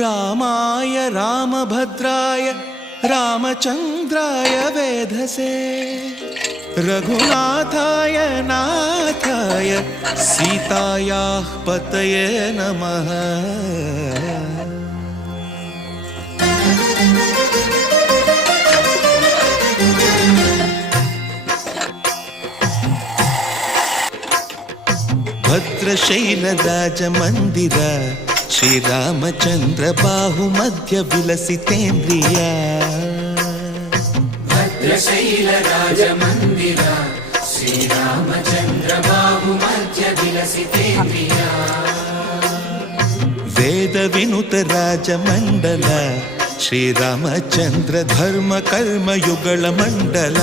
रामाय रामभद्राय रामचन्द्राय वेधसे रघुनाथाय नाथाय सीतायाः पतये नमः। भद्रशैलराजमन्दिर श्रीरामचन्द्र बाहुमध्य विलसितेन्द्रिय भद्रशैलराजमन्दिर श्रीरामचन्द्र बाहुमध्य विलसितेन्द्रिय वेदविनुत राजमण्डल श्रीरामचन्द्र धर्म कर्म युगल मण्डल